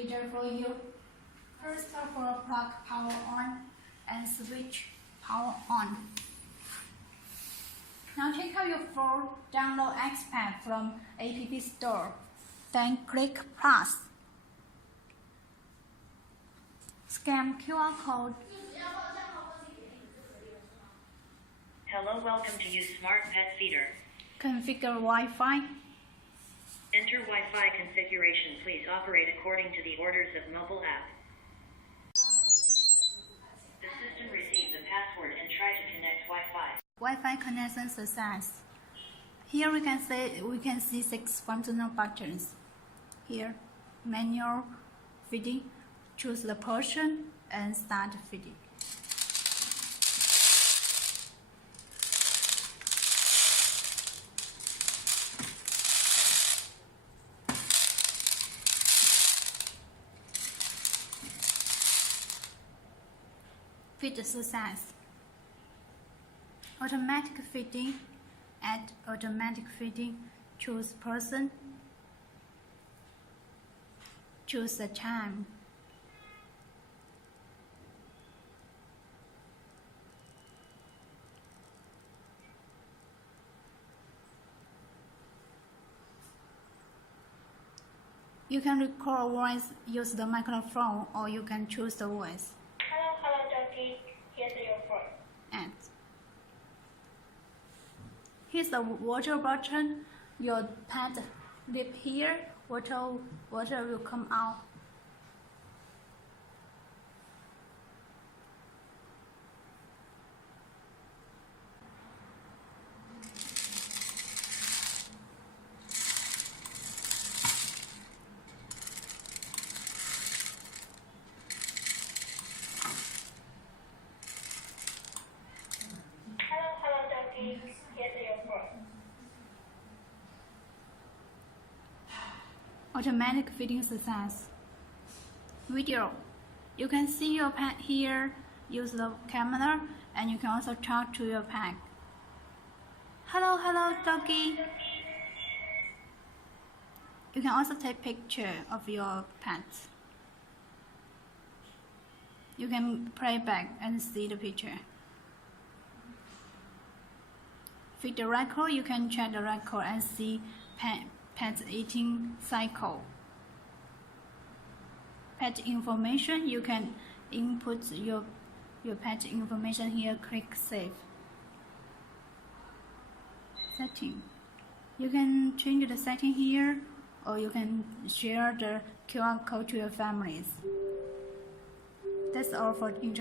feeder for you. First of all, plug power on and switch power on. Now take out your phone, download XPet from App Store. Then click Plus. Scan QR code. Hello, welcome to use Smart Pet Feeder. Configure Wi-Fi. Enter Wi-Fi configuration. Please operate according to the orders of mobile app. The system received the password and try to connect Wi-Fi. Wi-Fi connection success. Here we can see 6 functional buttons. Here, manual feeding, choose the portion and start feeding. Feed success. Automatic feeding. Add automatic feeding. Choose person. Choose the time. You can record voice, use the microphone, or you can choose the voice. Hello, doggy. Here's your phone. And here's the water button. Your pet live here. Water will come out. Hello, doggy. Here's your phone. Automatic feeding success. Video. You can see your pet here. Use the camera, and you can also talk to your pet. Hello, doggy. You can also take picture of your pets. You can play back and see the picture. Feed the record. You can check the record and see pet eating cycle. Pet information. You can input your pet information here. Click Save. Setting. You can change the setting here, or you can share the QR code to your families. That's all for introduction.